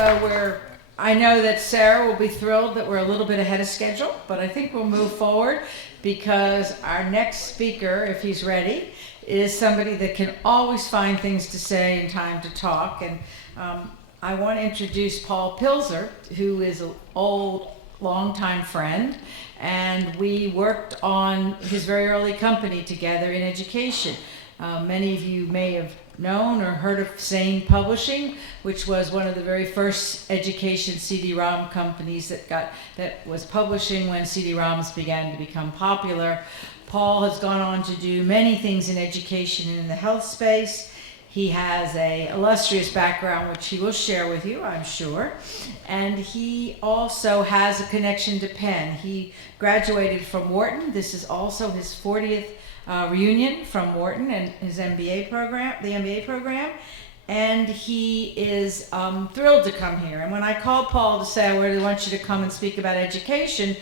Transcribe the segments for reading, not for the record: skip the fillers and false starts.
I know that Sarah will be thrilled that we're a little bit ahead of schedule, but I think we'll move forward because our next speaker, if he's ready, is somebody that can always find things to say and time to talk. And I want to introduce Paul Pilzer, who is an old, longtime friend, and we worked on his very early company together in education. Many of you may have known or heard of Zane Publishing, which was one of the very first education CD-ROM companies that was publishing when CD-ROMs began to become popular. Paul has gone on to do many things in education and in the health space. He has an illustrious background, which he will share with you, I'm sure. And he also has a connection to Penn. He graduated from Wharton. This is also his 40th reunion from Wharton and his MBA program, the MBA program. And he is thrilled to come here. And when I called Paul to say, I really want you to come and speak about education,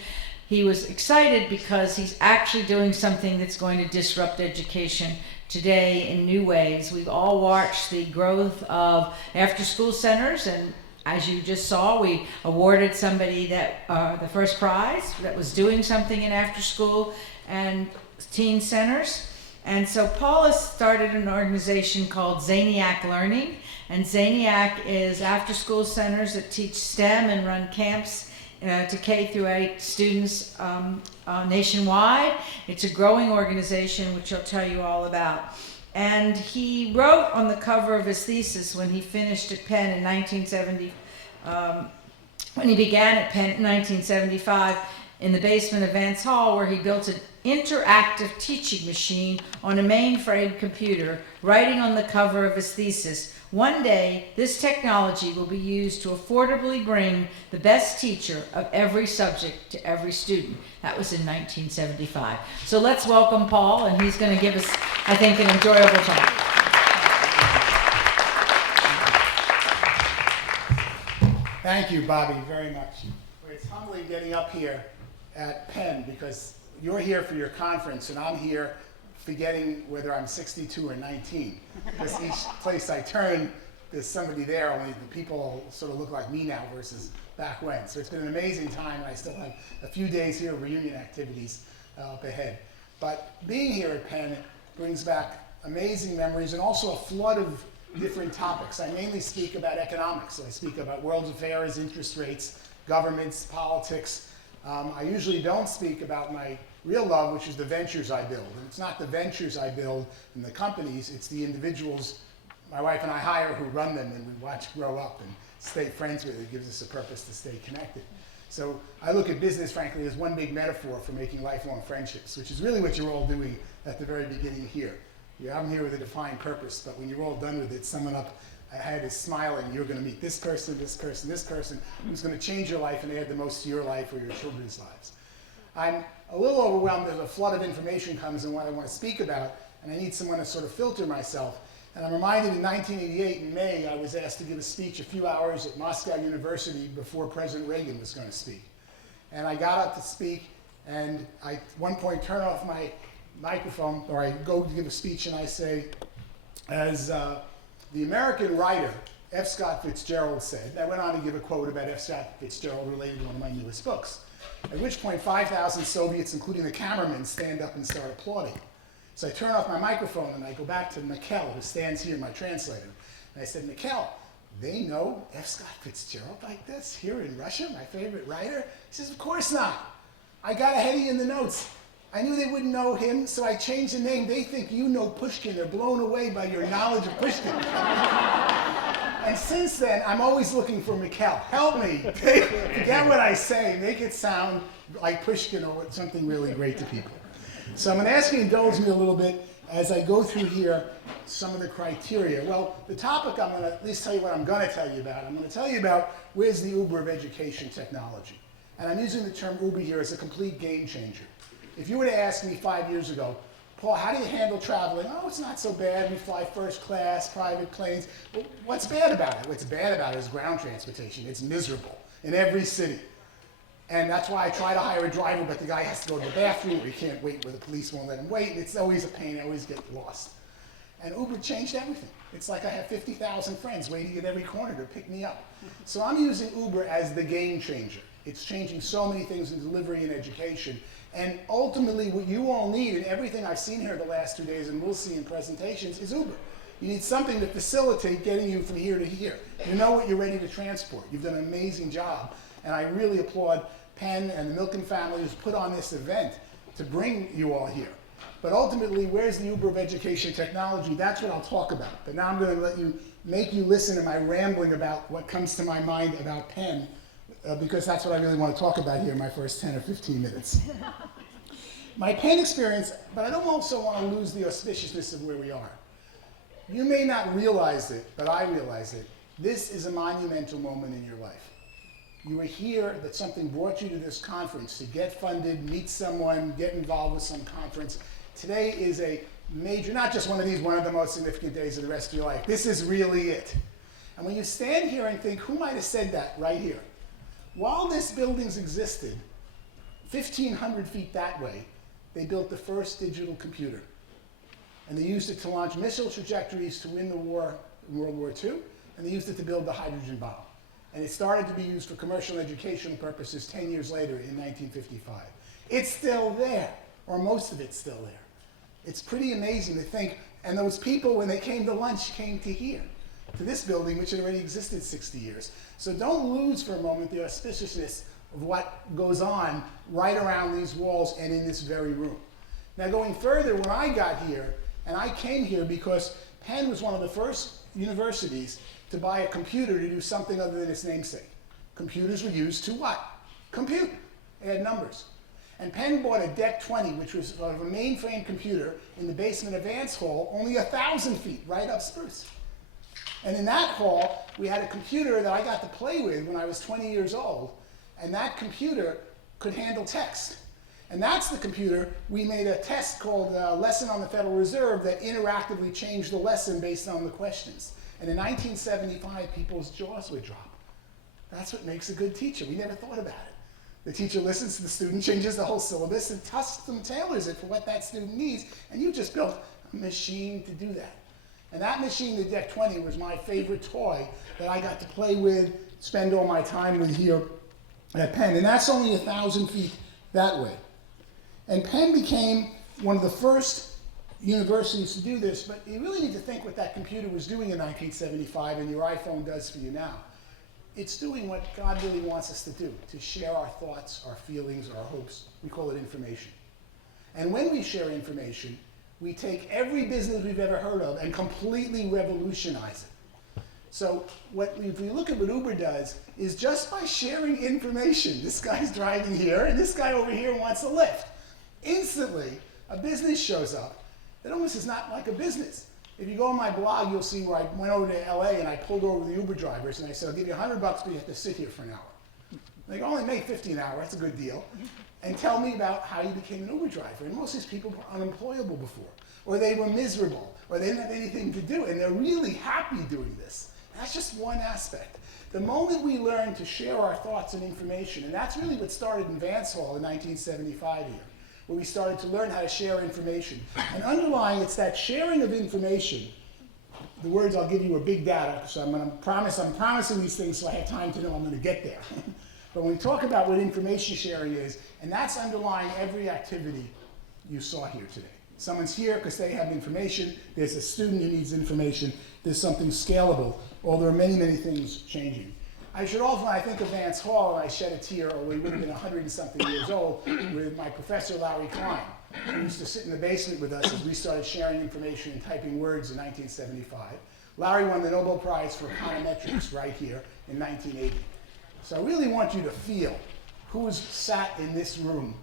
he was excited because he's actually doing something that's going to disrupt education today in new ways. We've all watched the growth of after-school centers, and as you just saw, we awarded somebody that the first prize that was doing something in after-school and teen centers. And so Paul has started an organization called Zaniac Learning, and Zaniac is after-school centers that teach STEM and run camps to K through 8 students nationwide. It's a growing organization, which I'll tell you all about. And he wrote on the cover of his thesis when he finished at Penn in 1970, when he began at Penn in 1975, in the basement of Vance Hall, where he built an interactive teaching machine on a mainframe computer, writing on the cover of his thesis, "One day, this technology will be used to affordably bring the best teacher of every subject to every student." That was in 1975. So let's welcome Paul, and he's going to give us, I think, an enjoyable talk. Thank you, Bobby, very much. It's humbling getting up here at Penn because you're here for your conference, and I'm here forgetting whether I'm 62 or 19. Because each place I turn, there's somebody there, only the people sort of look like me now versus back when. So it's been an amazing time, and I still have a few days here of reunion activities up ahead. But being here at Penn brings back amazing memories and also a flood of different topics. I mainly speak about economics. So I speak about world affairs, interest rates, governments, politics. I usually don't speak about my real love, which is the ventures I build. And it's not the ventures I build in the companies, it's the individuals my wife and I hire who run them and we watch grow up and stay friends with. It gives us a purpose to stay connected. So I look at business, frankly, as one big metaphor for making lifelong friendships, which is really what you're all doing at the very beginning here. I'm here with a defined purpose, but when you're all done with it, someone up ahead is smiling. You're going to meet this person, this person, this person, who's going to change your life and add the most to your life or your children's lives. I'm a little overwhelmed as a flood of information comes in what I want to speak about, and I need someone to sort of filter myself. And I'm reminded in 1988, in May, I was asked to give a speech a few hours at Moscow University before President Reagan was going to speak. And I got up to speak, and I at one point turn off my microphone, or I go to give a speech, and I say, as the American writer F. Scott Fitzgerald said, I went on to give a quote about F. Scott Fitzgerald related to one of my newest books, at which point 5,000 Soviets, including the cameramen, stand up and start applauding. So I turn off my microphone and I go back to Mikkel, who stands here, my translator. And I said, Mikkel, they know F. Scott Fitzgerald like this here in Russia, my favorite writer? He says, of course not. I got ahead of you in the notes. I knew they wouldn't know him, so I changed the name. They think you know Pushkin. They're blown away by your knowledge of Pushkin. And since then, I'm always looking for Mikkel. Help me. Forget what I say. Make it sound like Pushkin or something really great to people. So I'm going to ask you to indulge me a little bit as I go through here some of the criteria. Well, the topic I'm going to at least tell you what I'm going to tell you about. I'm going to tell you about where's the Uber of education technology. And I'm using the term Uber here as a complete game changer. If you were to ask me 5 years ago, Paul, how do you handle traveling? Oh, it's not so bad. We fly first class, private planes. Well, what's bad about it? What's bad about it is ground transportation. It's miserable in every city. And that's why I try to hire a driver, but the guy has to go to the bathroom, or he can't wait where the police won't let him wait. It's always a pain. I always get lost. And Uber changed everything. It's like I have 50,000 friends waiting at every corner to pick me up. So I'm using Uber as the game changer. It's changing so many things in delivery and education. And ultimately, what you all need, and everything I've seen here the last 2 days and we'll see in presentations, is Uber. You need something to facilitate getting you from here to here. You know what you're ready to transport. You've done an amazing job. And I really applaud Penn and the Milken family who's put on this event to bring you all here. But ultimately, where's the Uber of education technology? That's what I'll talk about. But now I'm going to make you listen to my rambling about what comes to my mind about Penn, because that's what I really want to talk about here in my first 10 or 15 minutes. My Penn experience, but I don't also want to lose the auspiciousness of where we are. You may not realize it, but I realize it. This is a monumental moment in your life. You were here, that something brought you to this conference to get funded, meet someone, get involved with some conference. Today is a major, not just one of the most significant days of the rest of your life. This is really it. And when you stand here and think, who might have said that right here? While this building's existed, 1,500 feet that way, they built the first digital computer. And they used it to launch missile trajectories to win the war in World War II, and they used it to build the hydrogen bomb. And it started to be used for commercial educational purposes 10 years later in 1955. It's still there, or most of it's still there. It's pretty amazing to think, and those people, when they came to lunch, came to here, to this building, which had already existed 60 years. So don't lose for a moment the auspiciousness of what goes on right around these walls and in this very room. Now going further, when I got here, and I came here because Penn was one of the first universities to buy a computer to do something other than its namesake. Computers were used to what? Compute. They had numbers. And Penn bought a DEC 20, which was sort of a mainframe computer in the basement of Vance Hall, only 1,000 feet, right upstairs. And in that hall, we had a computer that I got to play with when I was 20 years old, and that computer could handle text. And that's the computer we made a test called Lesson on the Federal Reserve that interactively changed the lesson based on the questions. And in 1975, people's jaws would drop. That's what makes a good teacher. We never thought about it. The teacher listens to the student, changes the whole syllabus, and custom tailors it for what that student needs, and you just built a machine to do that. And that machine, the DEC 20, was my favorite toy that I got to play with, spend all my time with here at Penn. And that's only 1,000 feet that way. And Penn became one of the first universities to do this, but you really need to think what that computer was doing in 1975 and your iPhone does for you now. It's doing what God really wants us to do, to share our thoughts, our feelings, our hopes. We call it information. And when we share information, we take every business we've ever heard of and completely revolutionize it. So if we look at what Uber does, is just by sharing information, this guy's driving here and this guy over here wants a lift. Instantly, a business shows up that almost is not like a business. If you go on my blog, you'll see where I went over to LA and I pulled over the Uber drivers and I said, I'll give you $100, but you have to sit here for an hour. They only make 50 an hour, that's a good deal. And tell me about how you became an Uber driver. And most of these people were unemployable before, or they were miserable, or they didn't have anything to do, and they're really happy doing this. That's just one aspect. The moment we learn to share our thoughts and information, and that's really what started in Vance Hall in 1975 here, where we started to learn how to share information. And underlying, it's that sharing of information. The words I'll give you are big data, so I'm promising these things so I have time to know I'm going to get there. But when we talk about what information sharing is, and that's underlying every activity you saw here today. Someone's here because they have information. There's a student who needs information. There's something scalable. Or there are many, many things changing. I should also, when I think of Vance Hall, and I shed a tear, or he would have been 100 and something years old, with my professor, Larry Klein, who used to sit in the basement with us as we started sharing information and typing words in 1975. Larry won the Nobel Prize for econometrics right here in 1980. So I really want you to feel who's sat in this room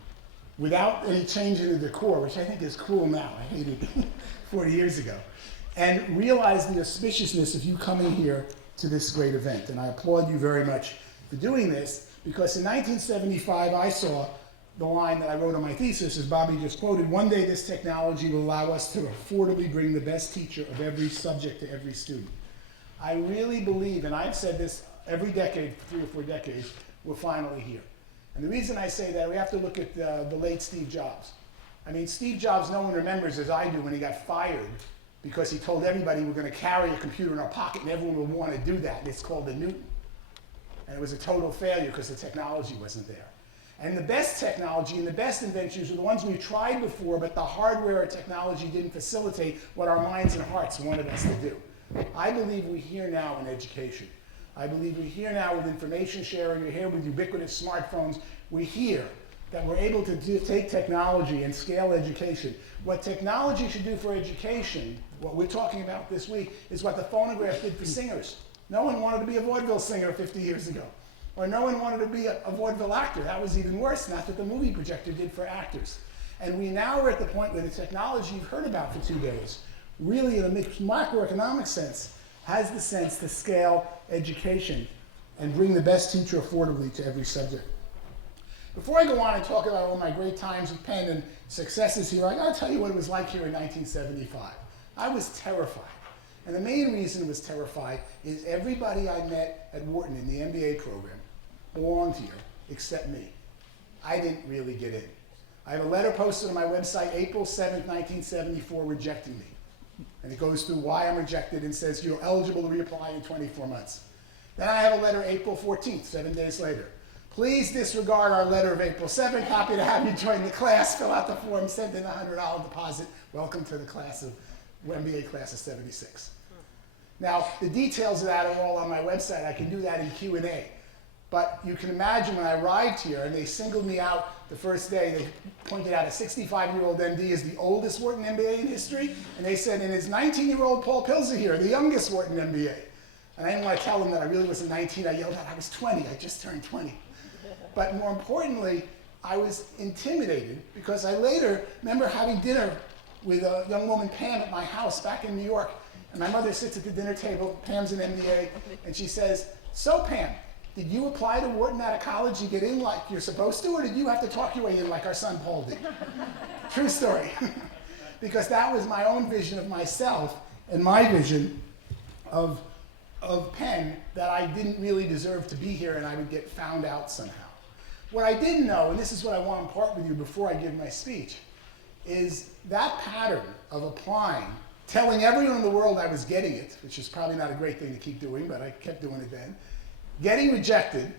without any change in the decor, which I think is cool now. I hated it 40 years ago. And realize the auspiciousness of you coming here to this great event. And I applaud you very much for doing this, because in 1975 I saw the line that I wrote on my thesis, as Bobby just quoted, one day this technology will allow us to affordably bring the best teacher of every subject to every student. I really believe, and I've said this every decade, 3 or 4 decades, we're finally here. And the reason I say that, we have to look at the late Steve Jobs. I mean, Steve Jobs, no one remembers as I do when he got fired because he told everybody we're going to carry a computer in our pocket and everyone would want to do that. And it's called the Newton. And it was a total failure because the technology wasn't there. And the best technology and the best inventions are the ones we tried before, but the hardware or technology didn't facilitate what our minds and hearts wanted us to do. I believe we're here now in education. I believe we're here now with information sharing. We're here with ubiquitous smartphones. We're here that we're able to take technology and scale education. What technology should do for education, what we're talking about this week, is what the phonograph did for singers. No one wanted to be a vaudeville singer 50 years ago. Or no one wanted to be a vaudeville actor. That was even worse. That's what the movie projector did for actors. And we now are at the point where the technology you've heard about for 2 days, really in a macroeconomic sense, has the sense to scale education and bring the best teacher affordably to every subject. Before I go on and talk about all my great times with Penn and successes here, I gotta tell you what it was like here in 1975. I was terrified. And the main reason I was terrified is everybody I met at Wharton in the MBA program belonged here, except me. I didn't really get in. I have a letter posted on my website, April 7th, 1974, rejecting me. And it goes through why I'm rejected and says you're eligible to reapply in 24 months. Then I have a letter April 14th, 7 days later. Please disregard our letter of April 7th. Happy to have you join the class. Fill out the form, send in a $100 deposit. Welcome to the class of MBA class of 76. Now, the details of that are all on my website. I can do that in Q&A. But you can imagine when I arrived here and they singled me out the first day, they pointed out a 65-year-old MD is the oldest Wharton MBA in history. And they said, and his 19-year-old Paul Pilzer here, the youngest Wharton MBA. And I didn't want to tell them that I really wasn't 19. I yelled out, I was 20. I just turned 20. But more importantly, I was intimidated because I later remember having dinner with a young woman, Pam, at my house back in New York. And my mother sits at the dinner table, Pam's an MBA, and she says, so Pam, did you apply to Wharton out of college and get in like you're supposed to, or did you have to talk your way in like our son Paul did? True story. Because that was my own vision of myself and my vision of Penn, that I didn't really deserve to be here and I would get found out somehow. What I didn't know, and this is what I want to impart with you before I give my speech, is that pattern of applying, telling everyone in the world I was getting it, which is probably not a great thing to keep doing, but I kept doing it then, getting rejected,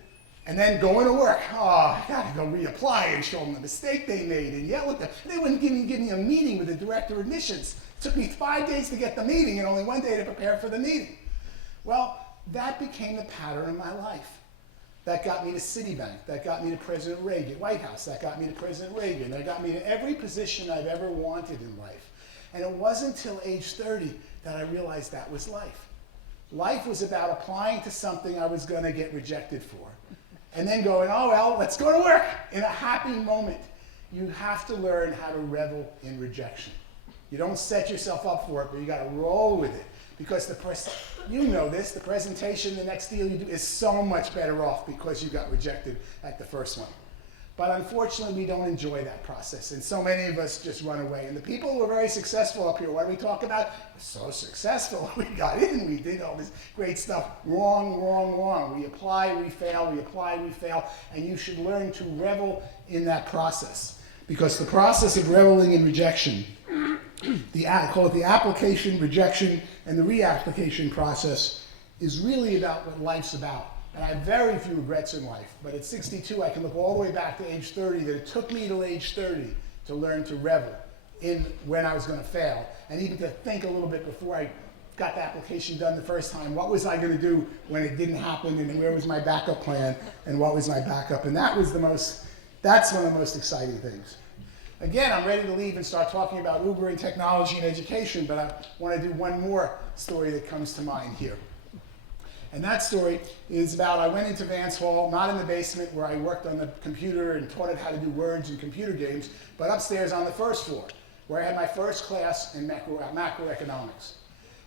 and then going to work. Oh, I gotta go reapply and show them the mistake they made and yell at them. They wouldn't give me a meeting with the director of admissions. It took me 5 days to get the meeting and only 1 day to prepare for the meeting. Well, that became the pattern of my life. That got me to Citibank, that got me to President Reagan, White House, that got me to President Reagan, that got me to every position I've ever wanted in life. And it wasn't until age 30 that I realized that was life. Life was about applying to something I was gonna get rejected for. And then going, oh well, let's go to work in a happy moment. You have to learn how to revel in rejection. You don't set yourself up for it, but you gotta roll with it. Because you know this, the presentation, the next deal you do is so much better off because you got rejected at the first one. But unfortunately, we don't enjoy that process, and so many of us just run away. And the people who are very successful up here, what do we talk about? We're so successful, we got in, we did all this great stuff. Wrong, wrong, wrong. We apply, we fail, we apply, we fail, and you should learn to revel in that process. Because the process of reveling in rejection, call it the application, rejection, and the reapplication process, is really about what life's about. And I have very few regrets in life, but at 62, I can look all the way back to age 30, that it took me till age 30 to learn to revel in when I was going to fail, and even to think a little bit before I got the application done the first time, what was I going to do when it didn't happen, and where was my backup plan, and what was my backup, and that's one of the most exciting things. Again, I'm ready to leave and start talking about Uber and technology and education, but I want to do one more story that comes to mind here. And that story is about, I went into Vance Hall, not in the basement where I worked on the computer and taught it how to do words and computer games, but upstairs on the first floor, where I had my first class in macroeconomics.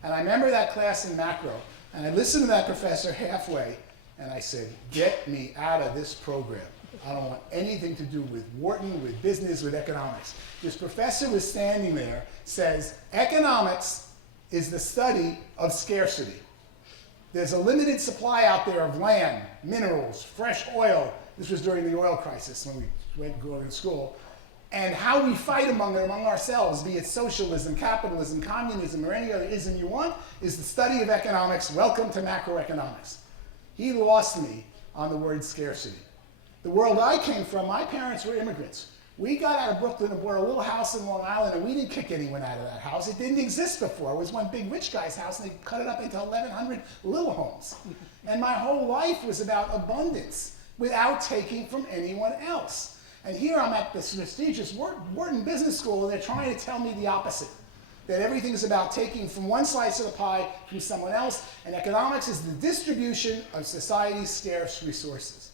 And I remember that class in macro, and I listened to that professor halfway, and I said, get me out of this program. I don't want anything to do with Wharton, with business, with economics. This professor was standing there, says, economics is the study of scarcity. There's a limited supply out there of land, minerals, fresh oil. This was during the oil crisis when we went going to school. And how we fight among ourselves, be it socialism, capitalism, communism, or any other ism you want, is the study of economics. Welcome to macroeconomics. He lost me on the word scarcity. The world I came from, my parents were immigrants. We got out of Brooklyn and bought a little house in Long Island, and we didn't kick anyone out of that house. It didn't exist before. It was one big rich guy's house, and they cut it up into 1,100 little homes. And my whole life was about abundance without taking from anyone else. And here I'm at this prestigious Wharton Business School, and they're trying to tell me the opposite. That everything is about taking from one slice of the pie from someone else, and economics is the distribution of society's scarce resources.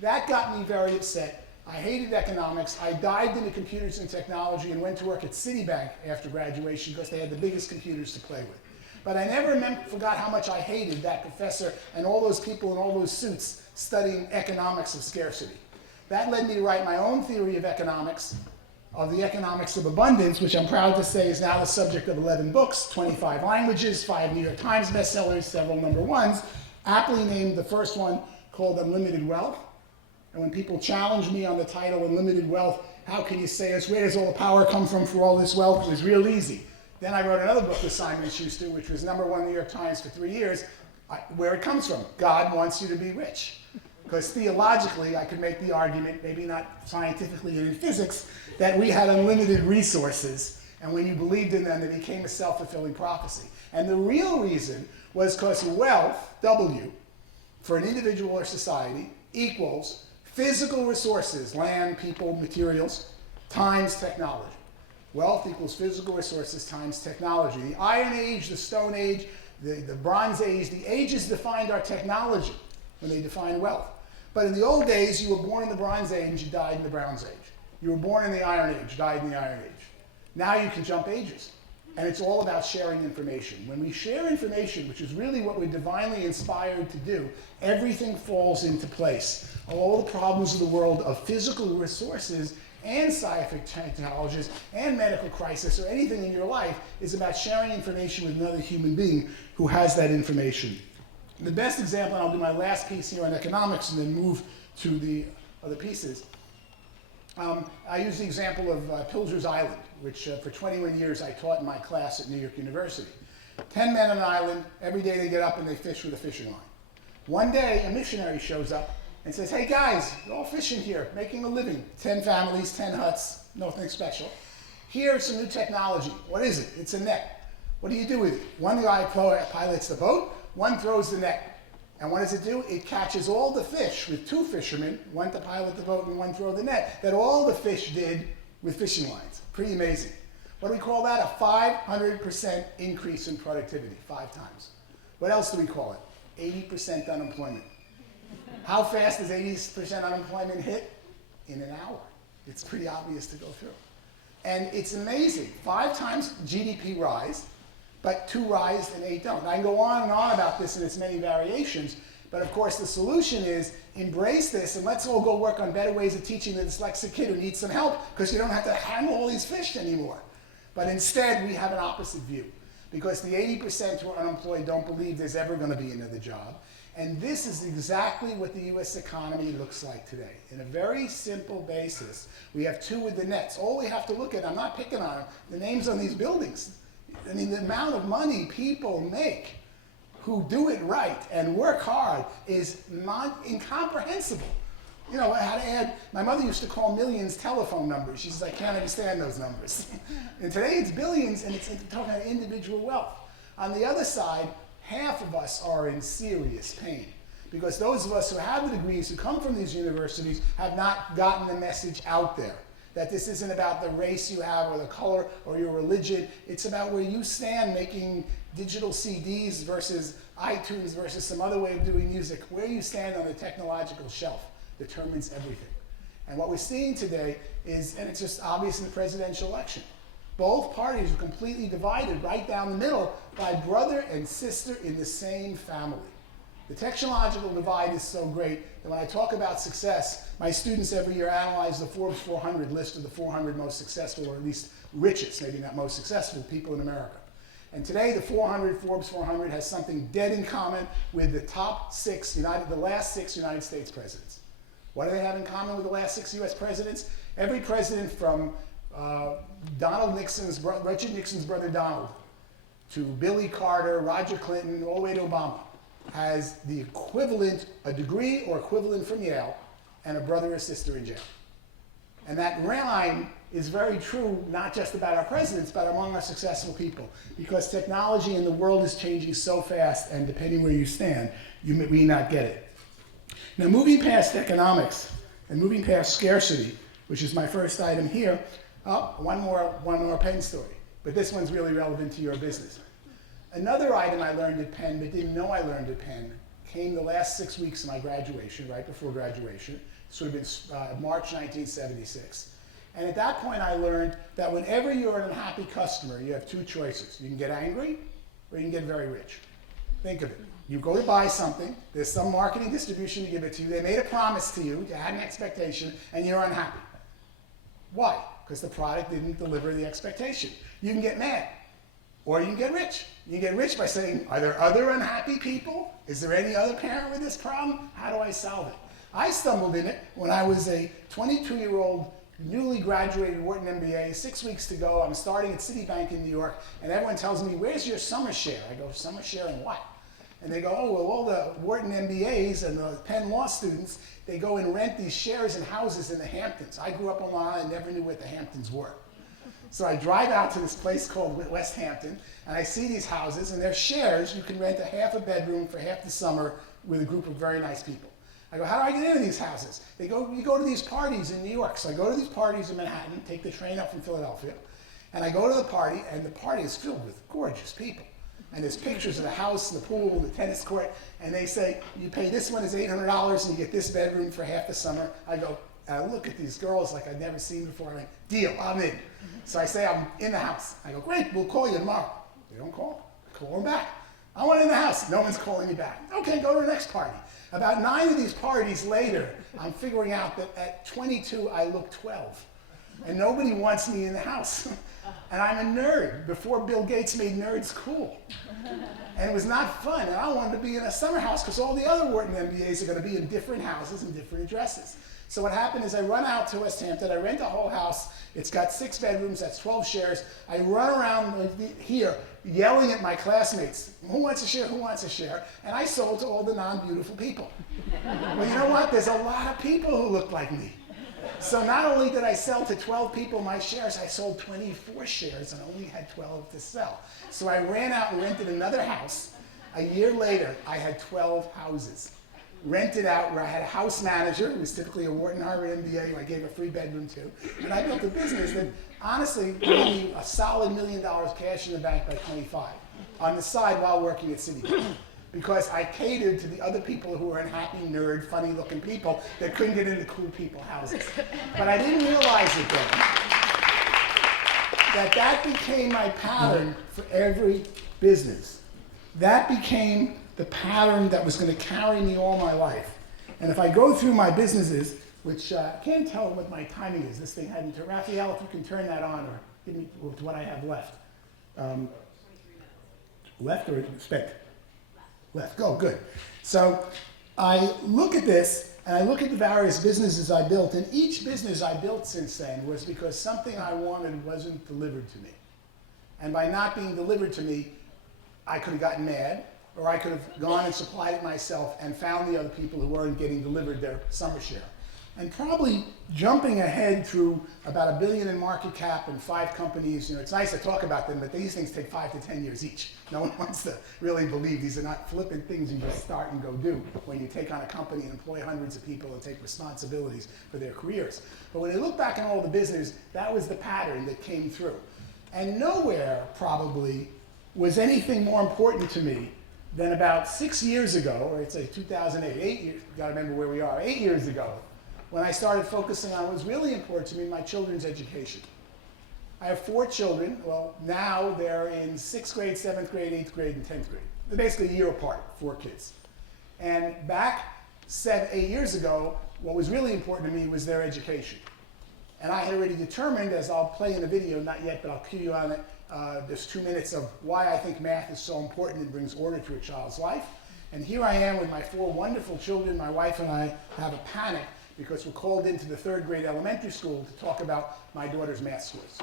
That got me very upset. I hated economics. I dived into computers and technology and went to work at Citibank after graduation because they had the biggest computers to play with. But I never forgot how much I hated that professor and all those people in all those suits studying economics of scarcity. That led me to write my own theory of economics, of the economics of abundance, which I'm proud to say is now the subject of 11 books, 25 languages, 5 New York Times bestsellers, several #1s, aptly named the first one called Unlimited Wealth. And when people challenge me on the title Unlimited Wealth, how can you say this? Where does all the power come from for all this wealth? It was real easy. Then I wrote another book with Simon & Schuster, which was #1 New York Times for 3 years, where it comes from. God wants you to be rich. Because theologically, I could make the argument, maybe not scientifically and in physics, that we had unlimited resources, and when you believed in them, they became a self-fulfilling prophecy. And the real reason was because wealth, W, for an individual or society, equals physical resources, land, people, materials, times technology. Wealth equals physical resources times technology. The Iron Age, the Stone Age, the Bronze Age, the ages defined our technology when they defined wealth. But in the old days, you were born in the Bronze Age, you died in the Bronze Age. You were born in the Iron Age, died in the Iron Age. Now you can jump ages. And it's all about sharing information. When we share information, which is really what we're divinely inspired to do, everything falls into place. All the problems of the world of physical resources and scientific technologies and medical crisis or anything in your life is about sharing information with another human being who has that information. The best example, and I'll do my last piece here on economics and then move to the other pieces. I use the example of Pilzer's Island, which for 21 years I taught in my class at New York University. 10 men on an island, every day they get up and they fish with a fishing line. One day a missionary shows up and says, hey guys, you're all fishing here, making a living. 10 families, 10 huts, nothing special. Here's some new technology. What is it? It's a net. What do you do with it? One guy pilots the boat, one throws the net. And what does it do? It catches all the fish with 2 fishermen, one to pilot the boat and one throw the net, that all the fish did with fishing lines. Pretty amazing. What do we call that? A 500% increase in productivity, 5 times. What else do we call it? 80% unemployment. How fast does 80% unemployment hit? In an hour. It's pretty obvious to go through. And it's amazing. 5 times GDP rise, but 2 rise and 8 don't. And I can go on and on about this in its many variations, but of course the solution is embrace this and let's all go work on better ways of teaching the dyslexic kid who needs some help because you don't have to handle all these fish anymore. But instead we have an opposite view because the 80% who are unemployed don't believe there's ever going to be another job. And this is exactly what the US economy looks like today. In a very simple basis, we have 2 with the nets. All we have to look at, I'm not picking on them, the names on these buildings. I mean, the amount of money people make who do it right and work hard is not incomprehensible. You know, I had to add, my mother used to call millions telephone numbers. She says, I can't understand those numbers. And today it's billions and it's talking about individual wealth. On the other side, half of us are in serious pain because those of us who have the degrees, who come from these universities, have not gotten the message out there. That this isn't about the race you have or the color or your religion. It's about where you stand making digital CDs versus iTunes versus some other way of doing music. Where you stand on the technological shelf determines everything. And what we're seeing today is, and it's just obvious in the presidential election, both parties are completely divided right down the middle by brother and sister in the same family. The technological divide is so great that when I talk about success, my students every year analyze the Forbes 400 list of the 400 most successful, or at least richest, maybe not most successful, people in America. And today, the Forbes 400 has something dead in common with the top 6, the last 6 United States presidents. What do they have in common with the last 6 US presidents? Every president from Richard Nixon's brother Donald, to Billy Carter, Roger Clinton, all the way to Obama, has the equivalent, a degree or equivalent from Yale, and a brother or sister in jail. And that line is very true, not just about our presidents, but among our successful people. Because technology in the world is changing so fast, and depending where you stand, you may not get it. Now, moving past economics and moving past scarcity, which is my first item here, one more Penn story. But this one's really relevant to your business. Another item I learned at Penn, but didn't know I learned at Penn, came the last 6 weeks of my graduation, right before graduation. This would have been March 1976. And at that point, I learned that whenever you're an unhappy customer, you have two choices. You can get angry, or you can get very rich. Think of it. You go to buy something, there's some marketing distribution to give it to you, they made a promise to you, you had an expectation, and you're unhappy. Why? Because the product didn't deliver the expectation. You can get mad, or you can get rich. You get rich by saying, are there other unhappy people? Is there any other parent with this problem? How do I solve it? I stumbled in it when I was a 22-year-old newly graduated Wharton MBA, 6 weeks to go. I'm starting at Citibank in New York, and everyone tells me, where's your summer share? I go, summer share in what? And they go, oh, well, all the Wharton MBAs and the Penn Law students, they go and rent these shares in houses in the Hamptons. I grew up on Long Island and never knew what the Hamptons were. So I drive out to this place called West Hampton, and I see these houses, and they're shares. You can rent a half a bedroom for half the summer with a group of very nice people. I go, how do I get into these houses? They go, you go to these parties in New York. So I go to these parties in Manhattan, take the train up from Philadelphia, and I go to the party, and the party is filled with gorgeous people. And there's pictures of the house, the pool, the tennis court, and they say, you pay this one is $800 and you get this bedroom for half the summer. I go, and I look at these girls like I've never seen before. I'm like, deal, I'm in. So I say, I'm in the house. I go, great, we'll call you tomorrow. They don't call. Call them back. I want in the house. No one's calling me back. Okay, go to the next party. About 9 of these parties later, I'm figuring out that at 22, I look 12. And nobody wants me in the house. And I'm a nerd before Bill Gates made nerds cool. And it was not fun. And I wanted to be in a summer house because all the other Wharton MBAs are going to be in different houses and different addresses. So what happened is I run out to West Hampton. I rent a whole house. It's got 6 bedrooms. That's 12 shares. I run around here yelling at my classmates, who wants a share, who wants a share? And I sold to all the non-beautiful people. Well, you know what? There's a lot of people who look like me. So not only did I sell to 12 people my shares, I sold 24 shares and only had 12 to sell. So I ran out and rented another house. A year later, I had 12 houses rented out where I had a house manager who was typically a Wharton Harvard MBA who I gave a free bedroom to. And I built a business that honestly gave me a solid $1 million cash in the bank by 25 on the side while working at Citibank. Because I catered to the other people who were unhappy, nerd, funny-looking people that couldn't get into cool people houses. But I didn't realize it then, that became my pattern for every business. That became the pattern that was going to carry me all my life. And if I go through my businesses, which I can't tell what my timing is. This thing hadn't turned. Raphael, if you can turn that on, or give me what I have left. 23 minutes. Left or spent? Left. Go, good. So I look at this, and I look at the various businesses I built, and each business I built since then was because something I wanted wasn't delivered to me. And by not being delivered to me, I could have gotten mad, or I could have gone and supplied it myself and found the other people who weren't getting delivered their summer share. And probably jumping ahead through about $1 billion in market cap and 5 companies, it's nice to talk about them, but these things take 5 to 10 years each. No one wants to really believe these are not flippant things you just start and go do when you take on a company and employ hundreds of people and take responsibilities for their careers. But when you look back on all the business, that was the pattern that came through. And nowhere, probably, was anything more important to me than about 6 years ago, or it's like 2008, 8 years, you gotta remember where we are, 8 years ago, when I started focusing on what was really important to me, my children's education. I have 4 children. Well, now they're in 6th grade, 7th grade, 8th grade, and 10th grade. They're basically a year apart, 4 kids. And back 8 years ago, what was really important to me was their education. And I had already determined, as I'll play in the video, not yet, but I'll cue you on it, there's 2 minutes of why I think math is so important and brings order to a child's life. And here I am with my 4 wonderful children. My wife and I have a panic because we're called into the 3rd grade elementary school to talk about my daughter's math scores.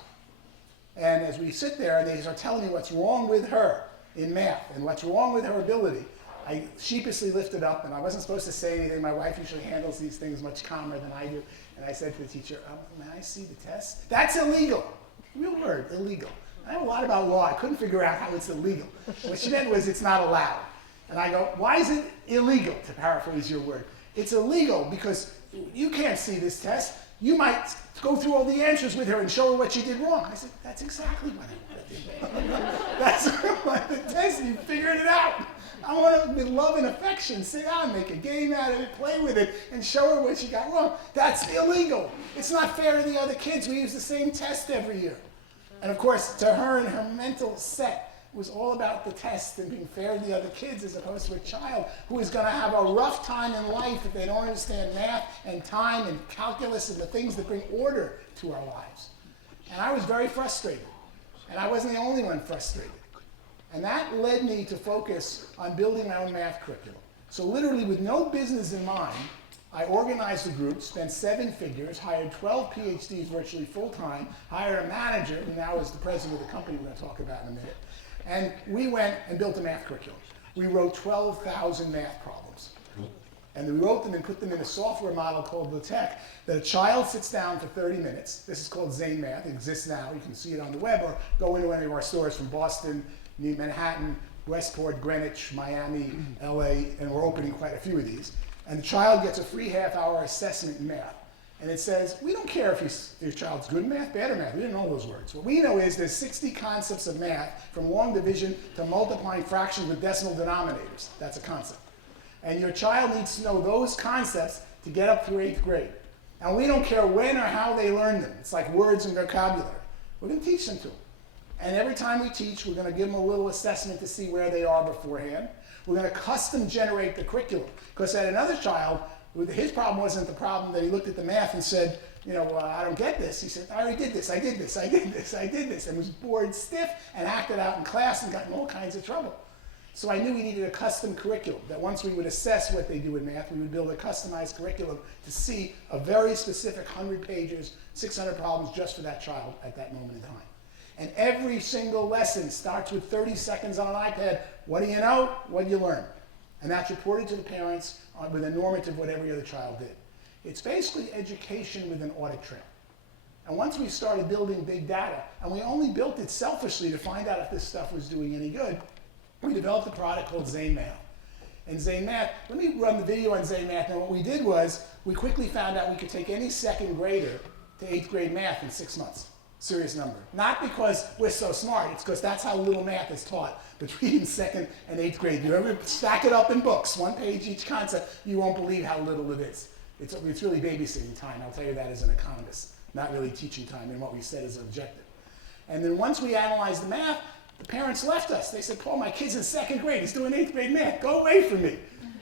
And as we sit there and they start telling me what's wrong with her in math and what's wrong with her ability, I sheepishly lifted up, and I wasn't supposed to say anything. My wife usually handles these things much calmer than I do. And I said to the teacher, may I see the test? That's illegal. Real word, illegal. I know a lot about law. I couldn't figure out how it's illegal. What she meant was it's not allowed. And I go, why is it illegal, to paraphrase your word? It's illegal because you can't see this test. You might go through all the answers with her and show her what she did wrong. I said, that's exactly what I want to do. That's what I want to test. You figured it out. I want to, with love and affection, sit down, make a game out of it, play with it, and show her what she got wrong. That's illegal. It's not fair to the other kids. We use the same test every year. And of course, to her and her mental set, it was all about the test and being fair to the other kids as opposed to a child who is going to have a rough time in life if they don't understand math and time and calculus and the things that bring order to our lives. And I was very frustrated. And I wasn't the only one frustrated. And that led me to focus on building my own math curriculum. So literally with no business in mind, I organized a group, spent 7 figures, hired 12 PhDs virtually full-time, hired a manager, who now is the president of the company we're going to talk about in a minute, and we went and built a math curriculum. We wrote 12,000 math problems. And we wrote them and put them in a software model called the Tech that a child sits down for 30 minutes. This is called Zane Math. It exists now. You can see it on the web or go into any of our stores from Boston, Manhattan, Westport, Greenwich, Miami, LA, and we're opening quite a few of these. And the child gets a free half-hour assessment in math. And it says, we don't care if your child's good in math, bad at math. We didn't know those words. What we know is there's 60 concepts of math, from long division to multiplying fractions with decimal denominators. That's a concept. And your child needs to know those concepts to get up through 8th grade. And we don't care when or how they learn them. It's like words and vocabulary. We're going to teach them to them. And every time we teach, we're going to give them a little assessment to see where they are beforehand. We're going to custom generate the curriculum. Because at another child, his problem wasn't the problem that he looked at the math and said, I don't get this. He said, I already did this, I did this, I did this, I did this, and was bored stiff and acted out in class and got in all kinds of trouble. So I knew we needed a custom curriculum, that once we would assess what they do in math, we would build a customized curriculum to see a very specific 100 pages, 600 problems just for that child at that moment in time. And every single lesson starts with 30 seconds on an iPad. What do you know? What do you learn? And that's reported to the parents with a normative what every other child did. It's basically education with an audit trail. And once we started building big data, and we only built it selfishly to find out if this stuff was doing any good, we developed a product called Zane Math. And Zane Math, let me run the video on Zane Math. Now what we did was, we quickly found out we could take any 2nd grader to 8th grade math in 6 months. Serious number. Not because we're so smart, it's because that's how little math is taught between 2nd and 8th grade. You ever stack it up in books, 1 page each concept, you won't believe how little it is. It's really babysitting time, I'll tell you that as an economist, not really teaching time in what we said is an objective. And then once we analyzed the math, the parents left us. They said, Paul, my kid's in 2nd grade, he's doing 8th grade math, go away from me.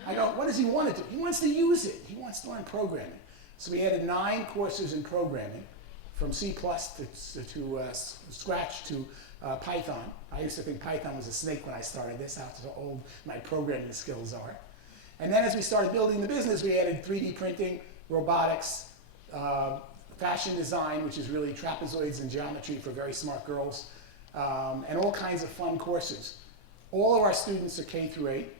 I go, what does he want to do? He wants to use it, he wants to learn programming. So we added 9 courses in programming, from C++ to Scratch to Python. I used to think Python was a snake when I started this, how old my programming skills are. And then as we started building the business, we added 3D printing, robotics, fashion design, which is really trapezoids and geometry for very smart girls, and all kinds of fun courses. All of our students are K through 8.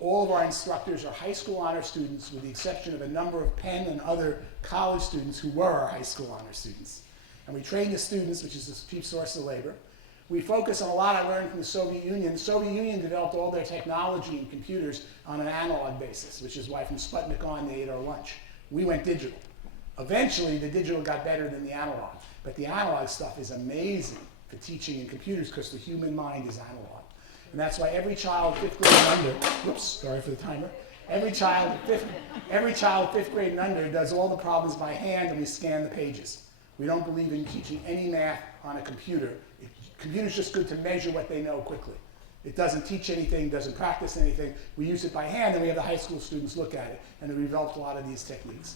All of our instructors are high school honor students, with the exception of a number of Penn and other college students who were our high school honor students. And we train the students, which is a cheap source of labor. We focus on a lot I learned from the Soviet Union. The Soviet Union developed all their technology and computers on an analog basis, which is why from Sputnik on they ate our lunch. We went digital. Eventually, the digital got better than the analog. But the analog stuff is amazing for teaching in computers because the human mind is analog. And that's why every child 5th grade and under, whoops, sorry for the timer. Every child 5th grade and under does all the problems by hand, and we scan the pages. We don't believe in teaching any math on a computer. Computer's just good to measure what they know quickly. It doesn't teach anything, doesn't practice anything. We use it by hand, and we have the high school students look at it, and we developed a lot of these techniques.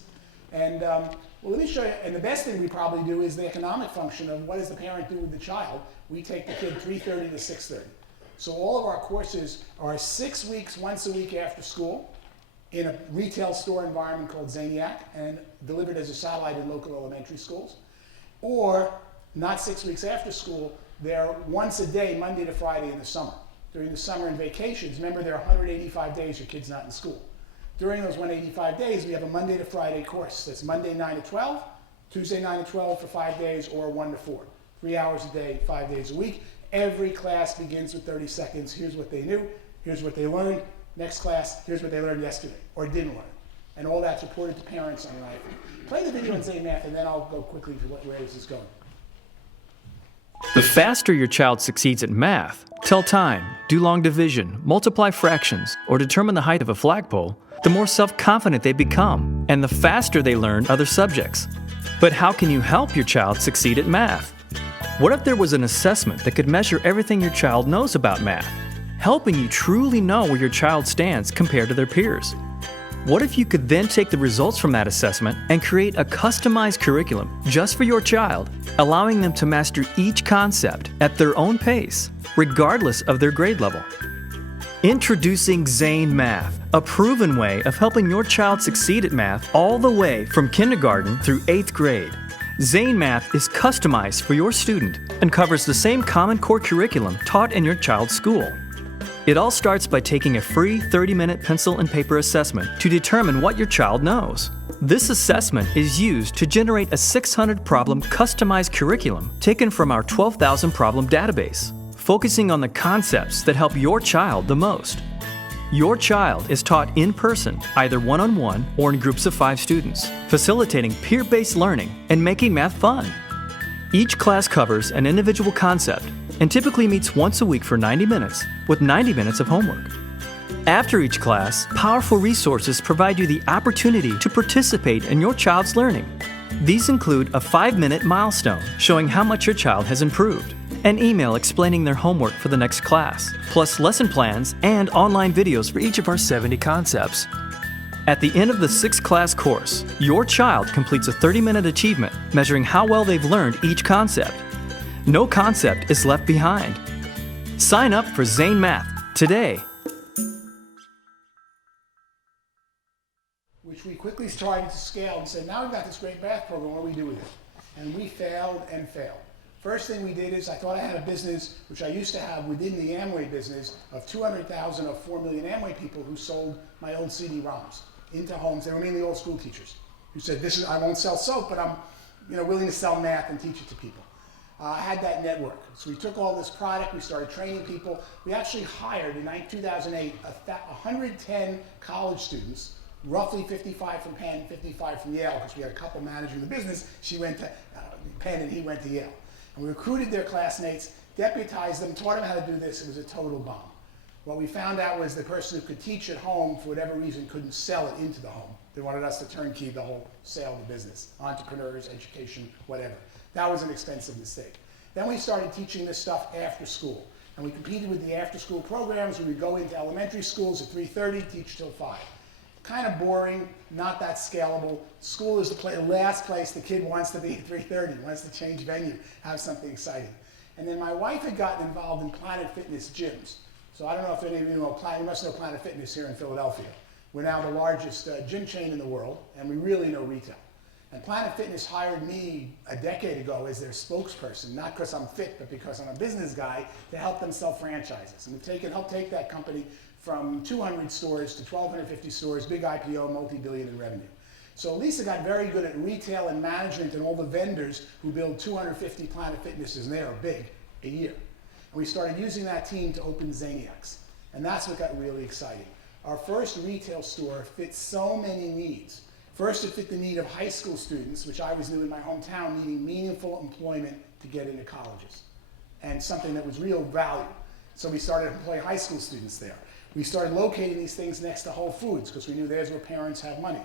And well, let me show you, and the best thing we probably do is the economic function of what does the parent do with the child. We take the kid 3:30 to 6:30. So all of our courses are 6 weeks, once a week after school. in a retail store environment called Zaniac and delivered as a satellite in local elementary schools. Or not 6 weeks after school, they're once a day, Monday to Friday in the summer. During the summer and vacations, remember there are 185 days your kid's not in school. During those 185 days, we have a Monday to Friday course. That's Monday 9 to 12, Tuesday 9 to 12 for 5 days, or 1 to 4. 3 hours a day, 5 days a week. Every class begins with 30 seconds. Here's what they knew, here's what they learned. Next class, here's what they learned yesterday, or didn't learn. And all that's reported to parents on an iPhone. Play the video in Zane Math, and then I'll go quickly to where this is going. The faster your child succeeds at math, tell time, do long division, multiply fractions, or determine the height of a flagpole, the more self-confident they become, and the faster they learn other subjects. But how can you help your child succeed at math? What if there was an assessment that could measure everything your child knows about math, helping you truly know where your child stands compared to their peers? What if you could then take the results from that assessment and create a customized curriculum just for your child, allowing them to master each concept at their own pace, regardless of their grade level? Introducing Zane Math, a proven way of helping your child succeed at math all the way from kindergarten through 8th grade. Zane Math is customized for your student and covers the same Common Core curriculum taught in your child's school. It all starts by taking a free 30-minute pencil and paper assessment to determine what your child knows. This assessment is used to generate a 600-problem customized curriculum taken from our 12,000-problem database, focusing on the concepts that help your child the most. Your child is taught in person, either one-on-one or in groups of 5 students, facilitating peer-based learning and making math fun. Each class covers an individual concept and typically meets once a week for 90 minutes, with 90 minutes of homework. After each class, powerful resources provide you the opportunity to participate in your child's learning. These include a 5-minute milestone showing how much your child has improved, an email explaining their homework for the next class, plus lesson plans and online videos for each of our 70 concepts. At the end of the 6-class course, your child completes a 30-minute achievement measuring how well they've learned each concept. No concept is left behind. Sign up for Zane Math today. Which we quickly started to scale and said, now we've got this great math program, what do we do with it? And we failed and failed. First thing we did is I thought I had a business, which I used to have within the Amway business, of 200,000 of 4 million Amway people who sold my old CD-ROMs into homes. They were mainly old school teachers who said, I won't sell soap, but I'm willing to sell math and teach it to people. I had that network. So we took all this product, we started training people. We actually hired in 2008 110 college students, roughly 55 from Penn, 55 from Yale, because we had a couple managing the business. She went to Penn and he went to Yale. And we recruited their classmates, deputized them, taught them how to do this. It was a total bomb. What we found out was the person who could teach at home, for whatever reason, couldn't sell it into the home. They wanted us to turnkey the whole sale of the business, entrepreneurs, education, whatever. That was an expensive mistake. Then we started teaching this stuff after school. And we competed with the after-school programs where we go into elementary schools at 3:30, teach till 5. Kind of boring, not that scalable. School is the last place the kid wants to be at 3:30, wants to change venue, have something exciting. And then my wife had gotten involved in Planet Fitness gyms. So I don't know if any of you know, you must know Planet Fitness here in Philadelphia. We're now the largest gym chain in the world, and we really know retail. And Planet Fitness hired me a decade ago as their spokesperson, not because I'm fit, but because I'm a business guy, to help them sell franchises. And we've helped take that company from 200 stores to 1,250 stores, big IPO, multi-billion in revenue. So Lisa got very good at retail and management and all the vendors who build 250 Planet Fitnesses, and they are big, a year. And we started using that team to open Zaniacs. And that's what got really exciting. Our first retail store fit so many needs. First, it fit the need of high school students, which I was new in my hometown, needing meaningful employment to get into colleges, and something that was real value. So we started employing high school students there. We started locating these things next to Whole Foods, because we knew there's where parents have money.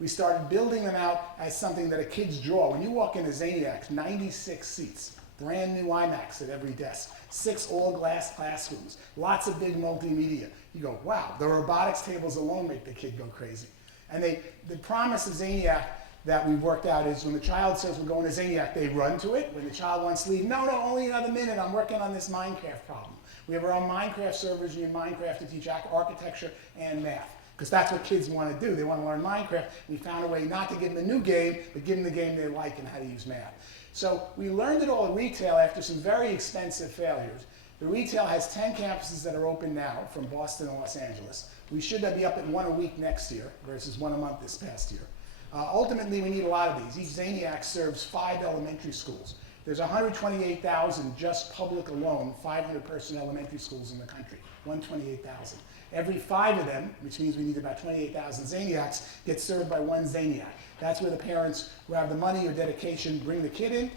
We started building them out as something that a kid's draw. When you walk into Zaniac, 96 seats, brand new IMAX at every desk, 6 all-glass classrooms, lots of big multimedia. You go, wow, the robotics tables alone make the kid go crazy. And the promise of Zaniac that we've worked out is when the child says we're going to Zaniac, they run to it. When the child wants to leave, no, only another minute, I'm working on this Minecraft problem. We have our own Minecraft servers in Minecraft to teach architecture and math. because that's what kids want to do. They want to learn Minecraft. We found a way not to give them a new game, but give them the game they like and how to use math. So we learned it all at retail after some very expensive failures. The retail has 10 campuses that are open now from Boston and Los Angeles. We should be up at 1 a week next year versus 1 a month this past year. Ultimately, we need a lot of these. Each Zaniac serves 5 elementary schools. There's 128,000 just public alone, 500-person elementary schools in the country, 128,000. Every 5 of them, which means we need about 28,000 Zaniacs, get served by 1 Zaniac. That's where the parents who have the money or dedication bring the kid in.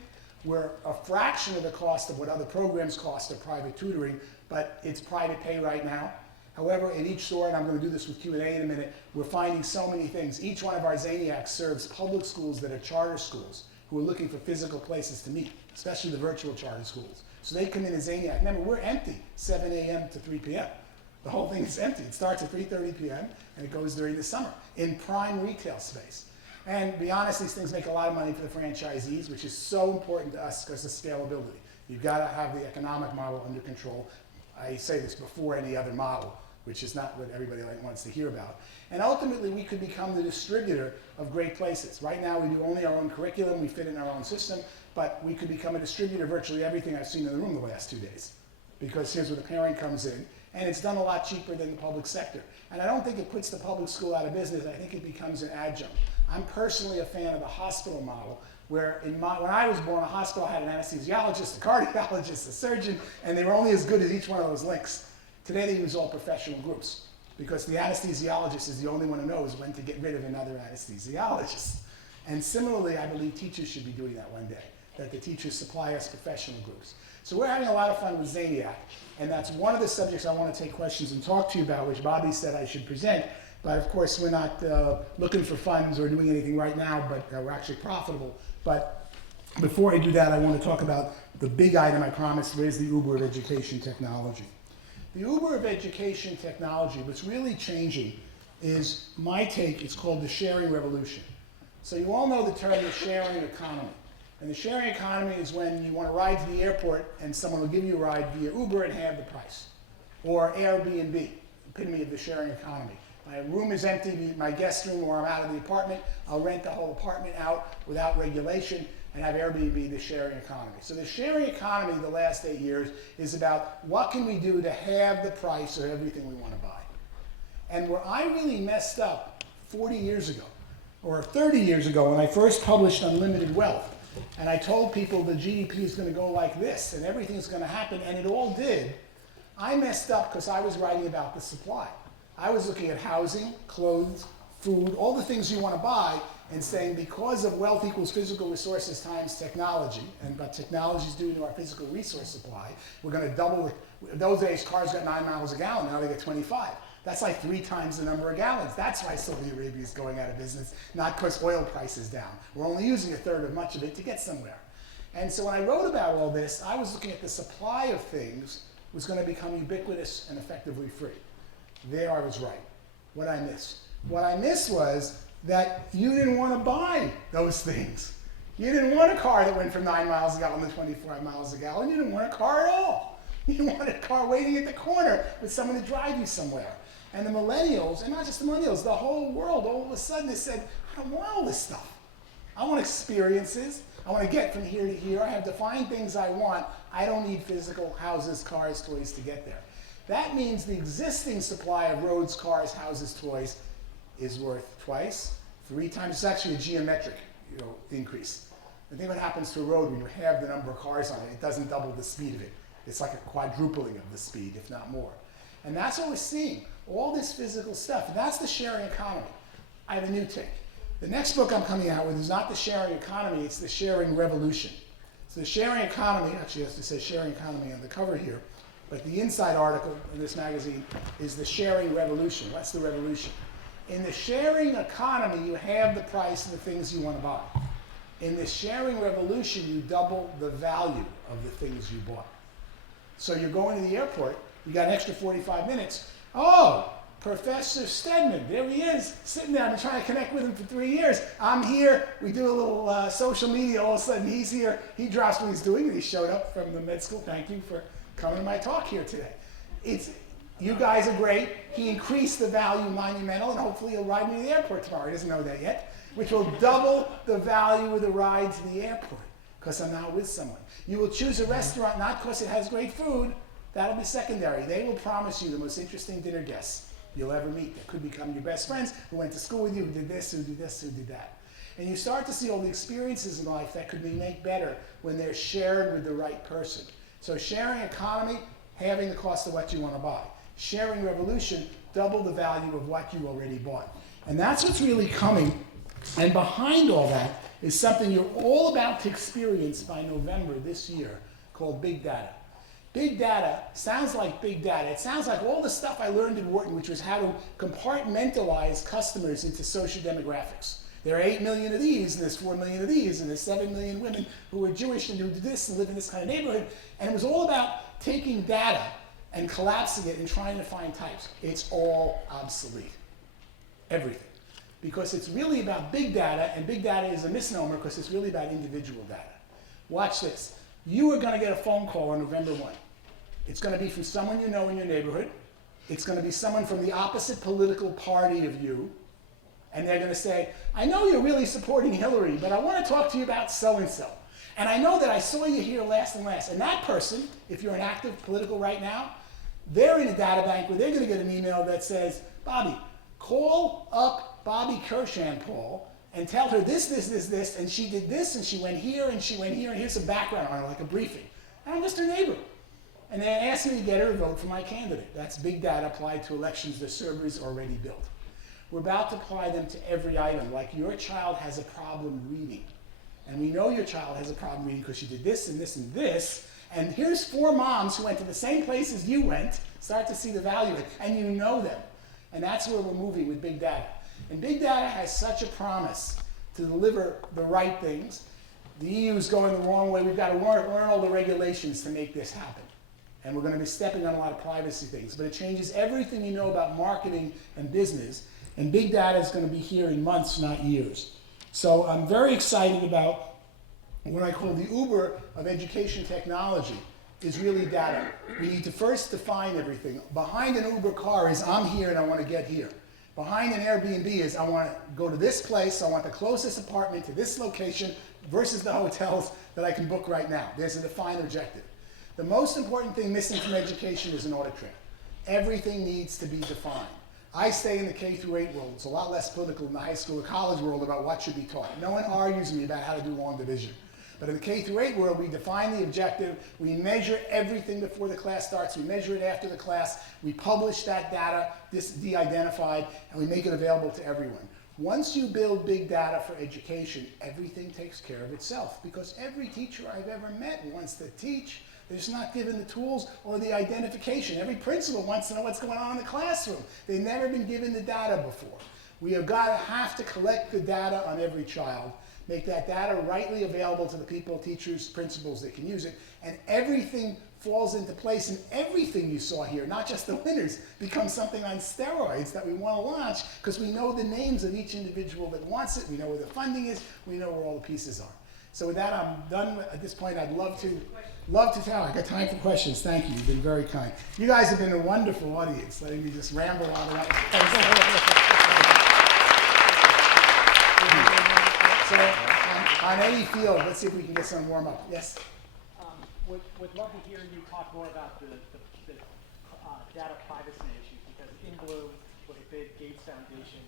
We're a fraction of the cost of what other programs cost of private tutoring, but it's private pay right now. However, in each store, and I'm going to do this with Q&A in a minute, we're finding so many things. Each one of our Zaniacs serves public schools that are charter schools who are looking for physical places to meet, especially the virtual charter schools. So they come in as Zaniac. Remember, we're empty 7 a.m. to 3 p.m. The whole thing is empty. It starts at 3:30 p.m. and it goes during the summer in prime retail space. And to be honest, these things make a lot of money for the franchisees, which is so important to us because of scalability. You've got to have the economic model under control. I say this before any other model, which is not what everybody wants to hear about. And ultimately, we could become the distributor of great places. Right now, we do only our own curriculum. We fit in our own system. But we could become a distributor of virtually everything I've seen in the room the last 2 days. Because here's where the parent comes in. And it's done a lot cheaper than the public sector. And I don't think it puts the public school out of business. I think it becomes an adjunct. I'm personally a fan of the hospital model, where when I was born, a hospital had an anesthesiologist, a cardiologist, a surgeon, and they were only as good as each one of those links. Today they use all professional groups, because the anesthesiologist is the only one who knows when to get rid of another anesthesiologist. And similarly, I believe teachers should be doing that one day, that the teachers supply us professional groups. So we're having a lot of fun with Zaniac, and that's one of the subjects I want to take questions and talk to you about, which Bobby said I should present. But of course, we're not looking for funds or doing anything right now, but we're actually profitable. But before I do that, I want to talk about the big item I promised, where's the Uber of education technology. The Uber of education technology, what's really changing is my take, it's called the sharing revolution. So you all know the term the sharing economy. And the sharing economy is when you want to ride to the airport and someone will give you a ride via Uber at half the price. Or Airbnb, epitome of the sharing economy. My room is empty, my guest room, or I'm out of the apartment, I'll rent the whole apartment out without regulation and have Airbnb, the sharing economy. So the sharing economy the last 8 years is about what can we do to halve the price of everything we want to buy. And where I really messed up 40 years ago, or 30 years ago when I first published Unlimited Wealth, and I told people the GDP is going to go like this and everything's going to happen, and it all did, I messed up because I was writing about the supply. I was looking at housing, clothes, food, all the things you want to buy, and saying because of wealth equals physical resources times technology, and what technology is doing to our physical resource supply, we're going to double it. In those days, cars got 9 miles a gallon, now they get 25. That's like 3 times the number of gallons. That's why Saudi Arabia is going out of business, not because oil price is down. We're only using 1/3 of much of it to get somewhere. And so when I wrote about all this, I was looking at the supply of things was going to become ubiquitous and effectively free. There I was right. What I missed? What I missed was that you didn't want to buy those things. You didn't want a car that went from 9 miles a gallon to 25 miles a gallon. You didn't want a car at all. You wanted a car waiting at the corner with someone to drive you somewhere. And the millennials, and not just the millennials, the whole world, all of a sudden they said, I don't want all this stuff. I want experiences. I want to get from here to here. I have defined things I want. I don't need physical houses, cars, toys to get there. That means the existing supply of roads, cars, houses, toys is worth 2x, 3 times. It's actually a geometric increase. And think what happens to a road when you have the number of cars on it. It doesn't double the speed of it. It's like a quadrupling of the speed, if not more. And that's what we're seeing. All this physical stuff. And that's the sharing economy. I have a new take. The next book I'm coming out with is not the sharing economy, it's the sharing revolution. So the sharing economy, actually it has to say sharing economy on the cover here, but the inside article in this magazine is the sharing revolution. What's the revolution? In the sharing economy, you have the price of the things you want to buy. In the sharing revolution, you double the value of the things you bought. So you're going to the airport, you got an extra 45 minutes. Oh, Professor Stedman, there he is, sitting there. I've been trying to connect with him for 3 years. I'm here, we do a little social media, all of a sudden he's here. He drops what he's doing, and he showed up from the med school. Thank you for coming to my talk here today. You guys are great. He increased the value monumental, and hopefully he'll ride me to the airport tomorrow. He doesn't know that yet, which will double the value of the ride to the airport because I'm now with someone. You will choose a restaurant not because it has great food. That'll be secondary. They will promise you the most interesting dinner guests you'll ever meet that could become your best friends who went to school with you, who did this, who did this, who did that. And you start to see all the experiences in life that could be made better when they're shared with the right person. So sharing economy, halving the cost of what you want to buy. Sharing revolution, double the value of what you already bought. And that's what's really coming. And behind all that is something you're all about to experience by November this year called big data. Big data sounds like big data. It sounds like all the stuff I learned in Wharton, which was how to compartmentalize customers into social demographics. There are 8 million of these, and there's 4 million of these, and there's 7 million women who are Jewish and who do this and live in this kind of neighborhood. And it was all about taking data and collapsing it and trying to find types. It's all obsolete. Everything. Because it's really about big data, and big data is a misnomer because it's really about individual data. Watch this. You are going to get a phone call on November 1. It's going to be from someone you know in your neighborhood. It's going to be someone from the opposite political party of you. And they're going to say, I know you're really supporting Hillary, but I want to talk to you about so-and-so. And I know that I saw you here last and last. And that person, if you're an active political right now, they're in a data bank where they're going to get an email that says, Bobby, call up Bobby Kurshan, Paul, and tell her this, and she did this, and she went here, and she went here, and here's some background on her, like a briefing. And I'm just her neighbor. And they're asking me to get her to vote for my candidate. That's big data applied to elections the server is already built. We're about to apply them to every item, like your child has a problem reading. And we know your child has a problem reading because you did this, and this, and this. And here's 4 moms who went to the same place as you went, start to see the value of it, and you know them. And that's where we're moving with big data. And big data has such a promise to deliver the right things. The EU is going the wrong way. We've got to learn all the regulations to make this happen. And we're going to be stepping on a lot of privacy things. But it changes everything you know about marketing and business. And big data is going to be here in months, not years. So I'm very excited about what I call the Uber of education technology is really data. We need to first define everything. Behind an Uber car is I'm here and I want to get here. Behind an Airbnb is I want to go to this place, I want the closest apartment to this location versus the hotels that I can book right now. There's a defined objective. The most important thing missing from education is an audit trail. Everything needs to be defined. I stay in the K-8 world. It's a lot less political than the high school or college world about what should be taught. No one argues with me about how to do long division. But in the K-8 world, we define the objective, we measure everything before the class starts, we measure it after the class, we publish that data, this de-identified, and we make it available to everyone. Once you build big data for education, everything takes care of itself, because every teacher I've ever met wants to teach. They're just not given the tools or the identification. Every principal wants to know what's going on in the classroom. They've never been given the data before. We have to collect the data on every child, make that data rightly available to the people, teachers, principals that can use it, and everything falls into place, and everything you saw here, not just the winners, becomes something on steroids that we want to launch because we know the names of each individual that wants it, we know where the funding is, we know where all the pieces are. So with that, I'm done at this point. I'd love to tell. I got time for questions. Thank you. You've been very kind. You guys have been a wonderful audience, letting me just ramble on and on. So on any field, let's see if we can get some warm up. Yes? Would love to hear you talk more about the data privacy issues, because in Bloom was a big Gates Foundation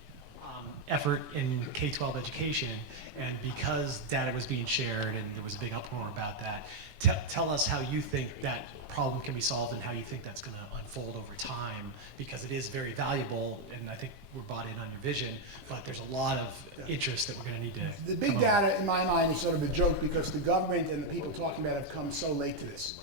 effort in K-12 education, and because data was being shared and there was a big uproar about that, tell us how you think that problem can be solved and how you think that's going to unfold over time, because it is very valuable, and I think we're bought in on your vision, but there's a lot of interest that we're going to need to. The big data, in my mind, is sort of a joke because the government and the people talking about it have come so late to this.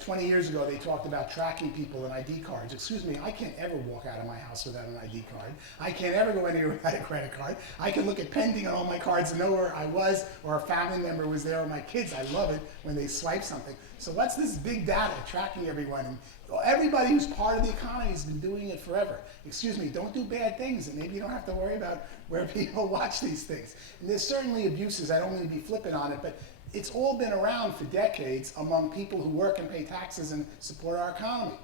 20 years ago, they talked about tracking people and ID cards. Excuse me, I can't ever walk out of my house without an ID card. I can't ever go anywhere without a credit card. I can look at pending on all my cards and know where I was, or a family member was there, or my kids. I love it when they swipe something. So what's this big data tracking everyone? And everybody who's part of the economy has been doing it forever. Excuse me, don't do bad things, and maybe you don't have to worry about where people watch these things. And there's certainly abuses. I don't mean to be flippant on it, but it's all been around for decades among people who work and pay taxes and support our economy.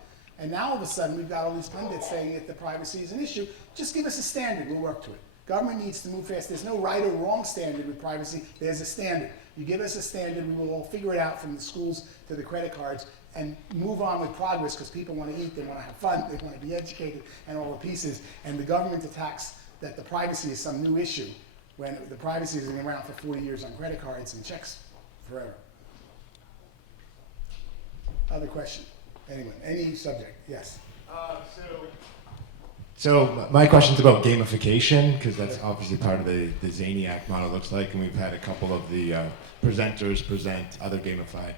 And now all of a sudden we've got all these pundits saying that the privacy is an issue. Just give us a standard, we'll work to it. Government needs to move fast. There's no right or wrong standard with privacy. There's a standard. You give us a standard, we will all figure it out from the schools to the credit cards and move on with progress because people want to eat, they want to have fun, they want to be educated and all the pieces. And the government attacks that the privacy is some new issue when the privacy has been around for 40 years on credit cards and checks forever. Other question? Anyone? Any subject? Yes. So my question's about gamification, because that's obviously part of the Zaniac model, looks like, and we've had a couple of the presenters present other gamified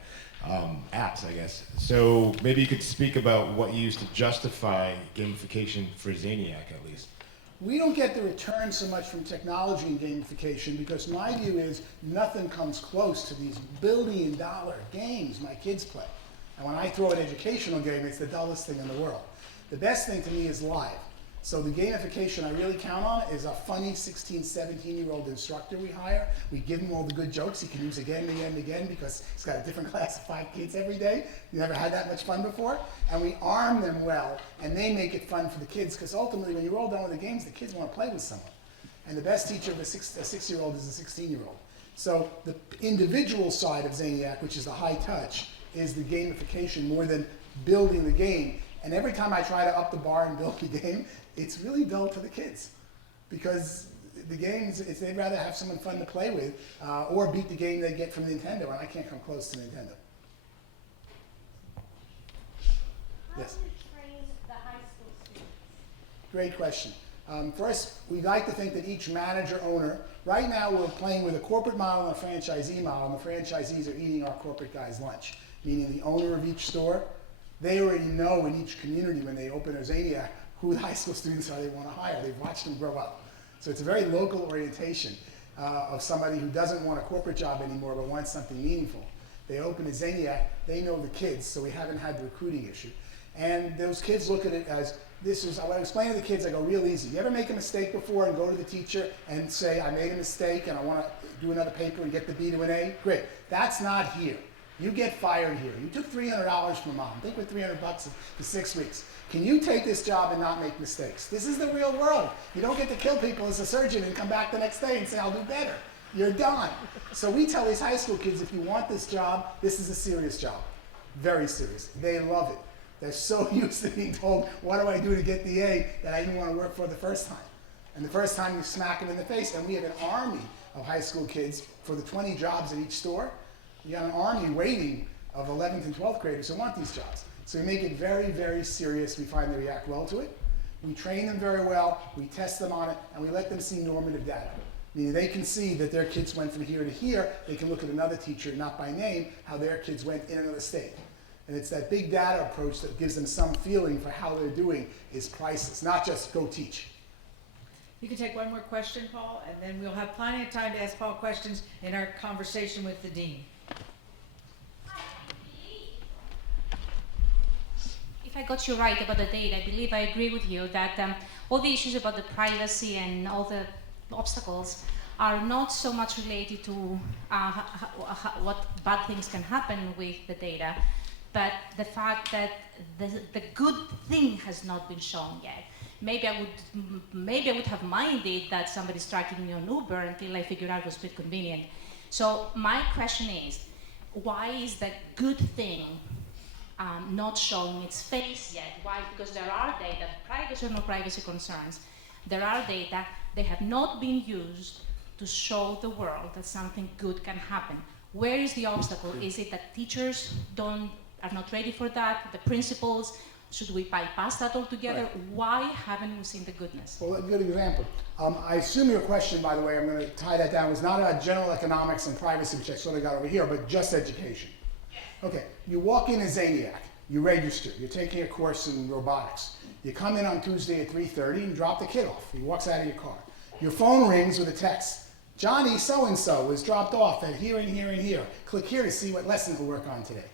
apps, I guess. So maybe you could speak about what you use to justify gamification for Zaniac, at least. We don't get the return so much from technology and gamification because my view is nothing comes close to these billion-dollar games my kids play. And when I throw an educational game, it's the dullest thing in the world. The best thing to me is live. So the gamification I really count on is a funny 16, 17-year-old instructor we hire. We give him all the good jokes he can use again and again and again because he's got a different class of 5 kids every day. You never had that much fun before. And we arm them well, and they make it fun for the kids because ultimately when you're all done with the games, the kids want to play with someone. And the best teacher of a 6-year-old is a 16-year-old. So the individual side of Zaniac, which is the high touch, is the gamification more than building the game. And every time I try to up the bar and build the game, it's really dull to the kids because the games, they'd rather have someone fun to play with or beat the game they get from Nintendo, and I can't come close to Nintendo. Yes? How do you train the high school students? Great question. First, we'd like to think that each manager owner, right now we're playing with a corporate model and a franchisee model, and the franchisees are eating our corporate guys' lunch, meaning the owner of each store, they already know in each community when they open a Zaniac who the high school students are they want to hire. They've watched them grow up. So it's a very local orientation of somebody who doesn't want a corporate job anymore but wants something meaningful. They open a Zaniac, they know the kids, so we haven't had the recruiting issue. And those kids look at it as, this is, when I explain to the kids, I go real easy. You ever make a mistake before and go to the teacher and say, I made a mistake and I want to do another paper and get the B to an A? Great. That's not here. You get fired here. You took $300 from mom. Think with $300 for 6 weeks. Can you take this job and not make mistakes? This is the real world. You don't get to kill people as a surgeon and come back the next day and say, I'll do better. You're done. So we tell these high school kids, if you want this job, this is a serious job. Very serious. They love it. They're so used to being told, what do I do to get the A, that I didn't want to work for the first time. And the first time you smack them in the face, and we have an army of high school kids for the 20 jobs at each store. You got an army waiting of 11th and 12th graders who want these jobs. So we make it very, very serious. We find they react well to it. We train them very well. We test them on it, and we let them see normative data. Meaning they can see that their kids went from here to here. They can look at another teacher, not by name, how their kids went in another state. And it's that big data approach that gives them some feeling for how they're doing is priceless, not just go teach. You can take one more question, Paul, and then we'll have plenty of time to ask Paul questions in our conversation with the dean. If I got you right about the data, I believe I agree with you that all the issues about the privacy and all the obstacles are not so much related to what bad things can happen with the data, but the fact that the good thing has not been shown yet. Maybe I would have minded that somebody's tracking me on Uber until I figured out it was a bit convenient. So my question is, why is that good thing not showing its face yet? Why? Because there are data, privacy or no privacy concerns, there are data, they have not been used to show the world that something good can happen. Where is the obstacle? Is it that teachers are not ready for that, the principals? Should we bypass that altogether? Right. Why haven't we seen the goodness? Well, a good example. I assume your question, by the way, I'm going to tie that down, was not about general economics and privacy, which I sort of got over here, but just education. Okay, you walk in as Zaniac, you register, you're taking a course in robotics. You come in on Tuesday at 3:30 and drop the kid off. He walks out of your car. Your phone rings with a text. Johnny so-and-so was dropped off at here and here and here. Click here to see what lesson he'll work on today.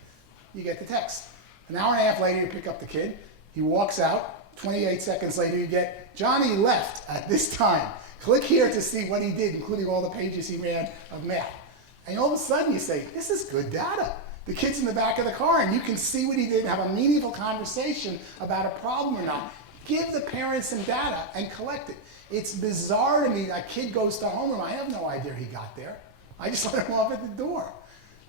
You get the text. An hour and a half later, you pick up the kid. He walks out. 28 seconds later, you get, Johnny left at this time. Click here to see what he did, including all the pages he ran of math. And all of a sudden, you say, this is good data. The kid's in the back of the car, and you can see what he did and have a meaningful conversation about a problem or not. Give the parents some data and collect it. It's bizarre to me. A kid goes to homeroom. I have no idea he got there. I just let him off at the door.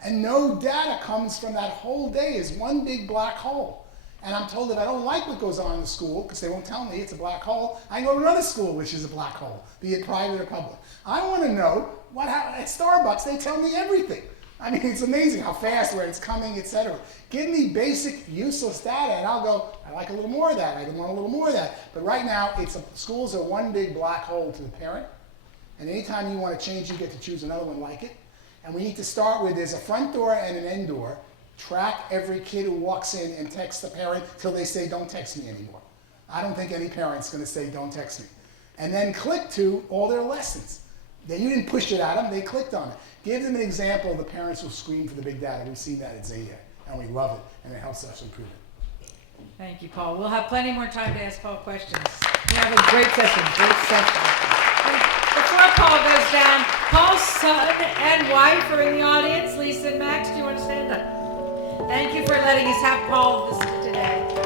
And no data comes from that whole day. Is one big black hole. And I'm told if I don't like what goes on in the school, because they won't tell me it's a black hole, I can go to another school which is a black hole, be it private or public. I want to know what happened. At Starbucks, they tell me everything. I mean, it's amazing how fast, where it's coming, etc. Give me basic, useless data, and I'll go, I like a little more of that, I want a little more of that. But right now, schools are one big black hole to the parent, and anytime you want to change, you get to choose another one like it. And we need to start with, there's a front door and an end door. Track every kid who walks in and text the parent till they say, don't text me anymore. I don't think any parent's going to say, don't text me. And then click to all their lessons. Then you didn't push it at them, they clicked on it. Give them an example of the parents who scream for the big data. We've seen that at Zaniac, and we love it, and it helps us improve it. Thank you, Paul. We'll have plenty more time to ask Paul questions. We have a great session, Before Paul goes down, Paul's son and wife are in the audience. Lisa and Max, do you want to stand up? Thank you for letting us have Paul visit today.